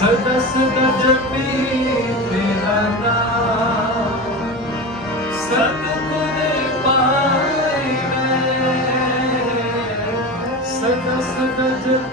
ਸਦਾ ਸਦਾ ਜਪੀ ਤੇਰਾ ਨਾਮ ਸਤਿਗੁਰ ਪਾਏ ਮੈਂ। ਸਦਾ ਸਦਾ ਜਪੀ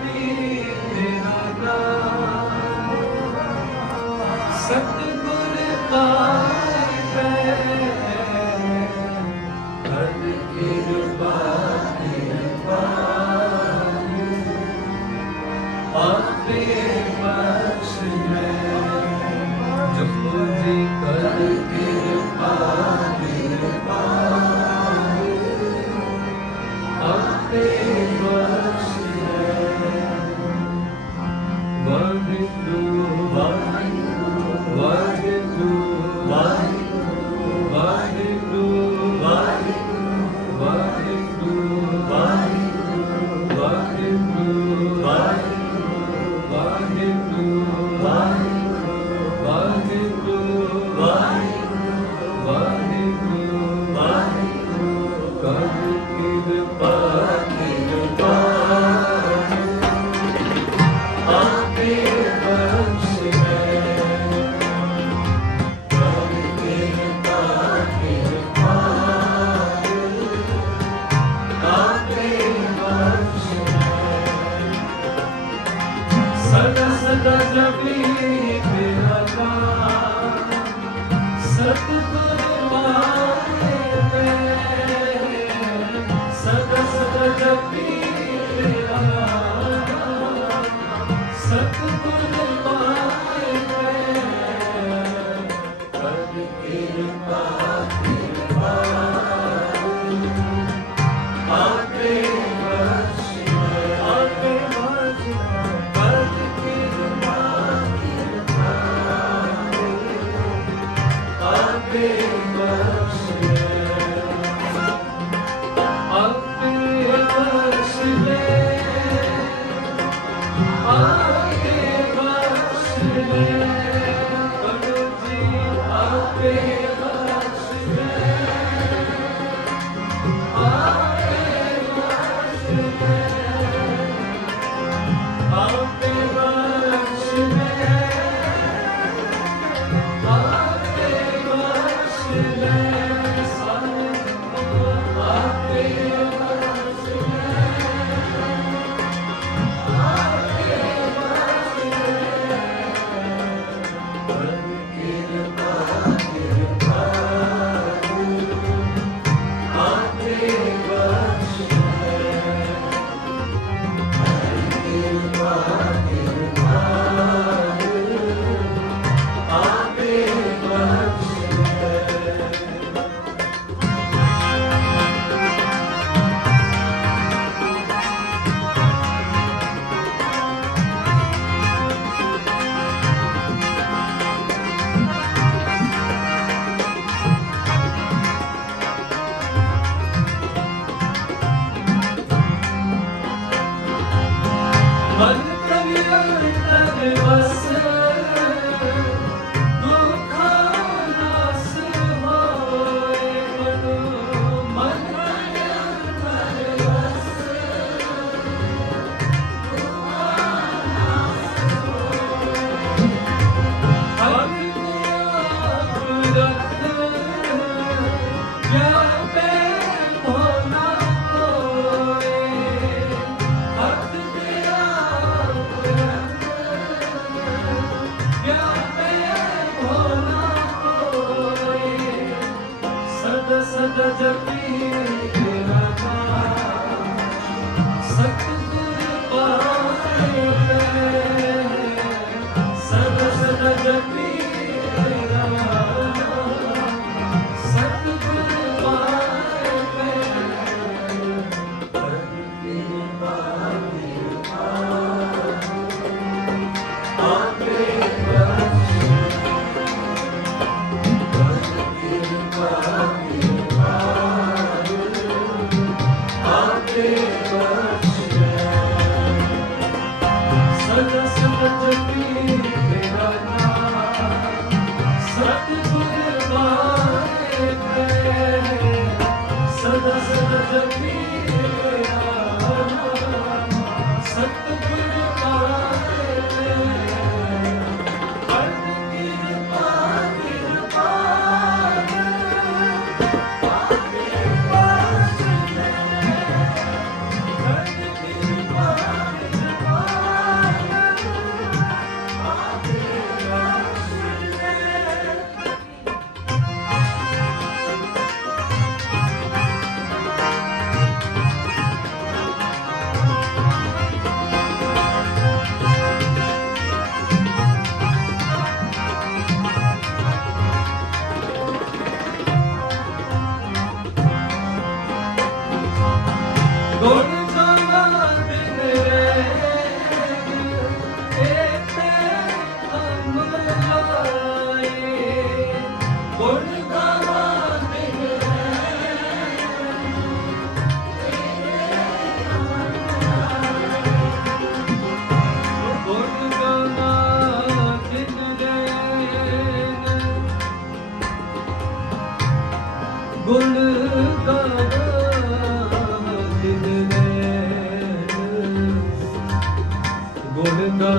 Lord.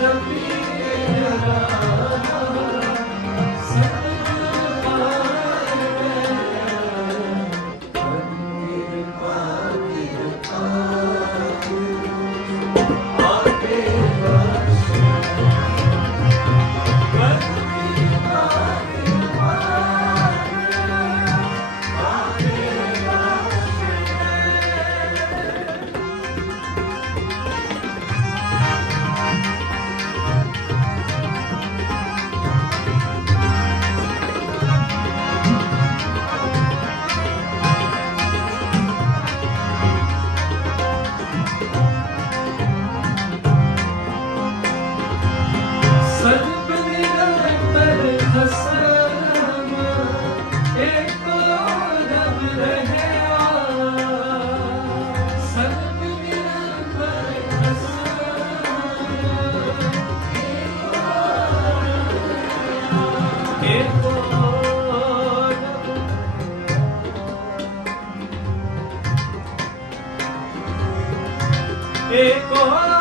Thank you. Eko.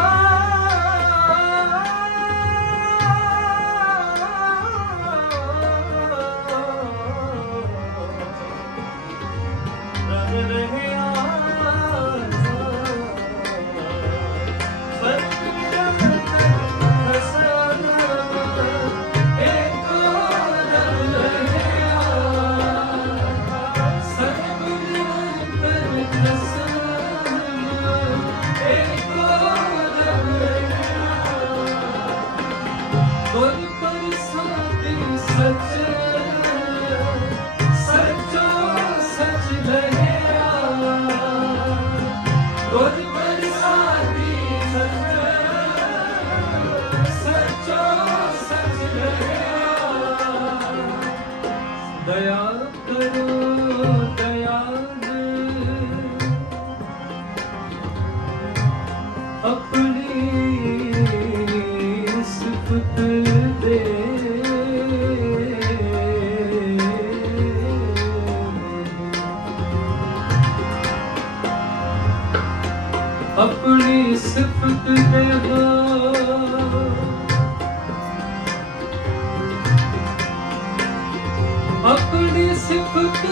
पर सच ਆਪਣੀ ਸਿਫਤ ਕਹਾ ਆਪਣੀ ਸਿਫਤ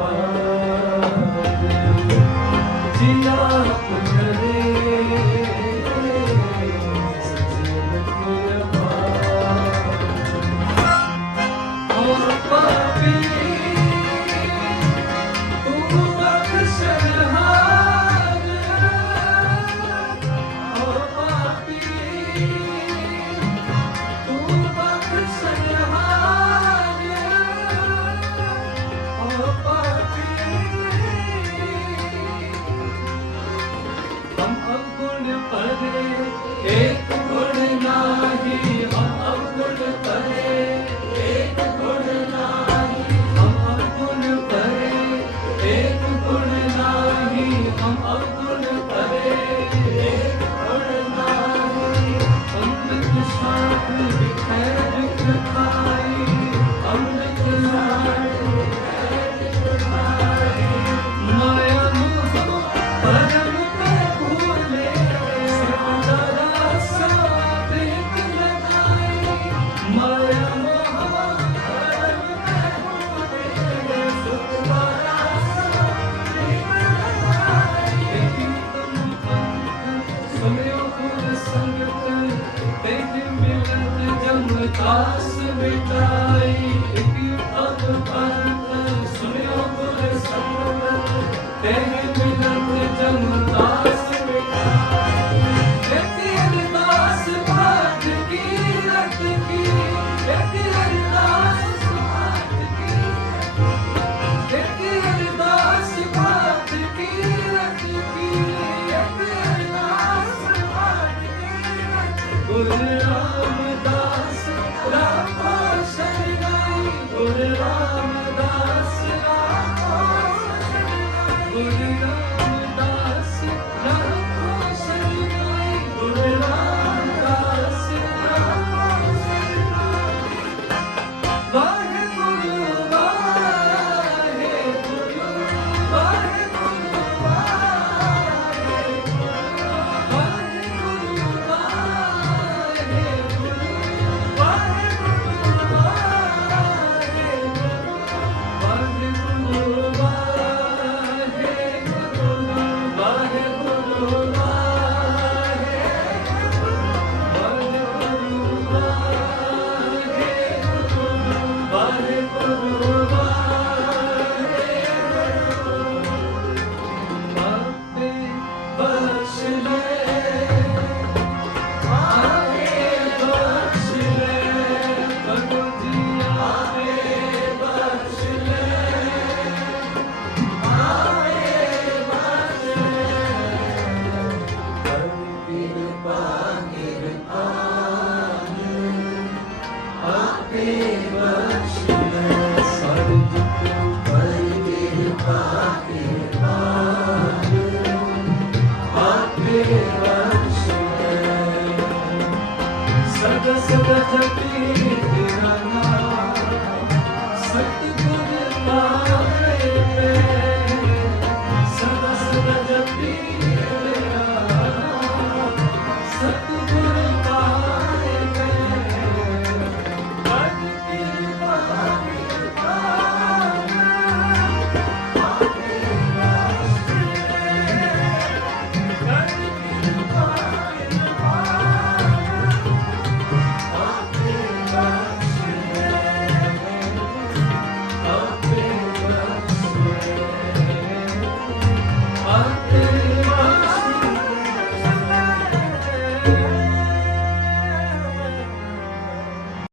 fire. हम अवगुण परे एक गुण नाही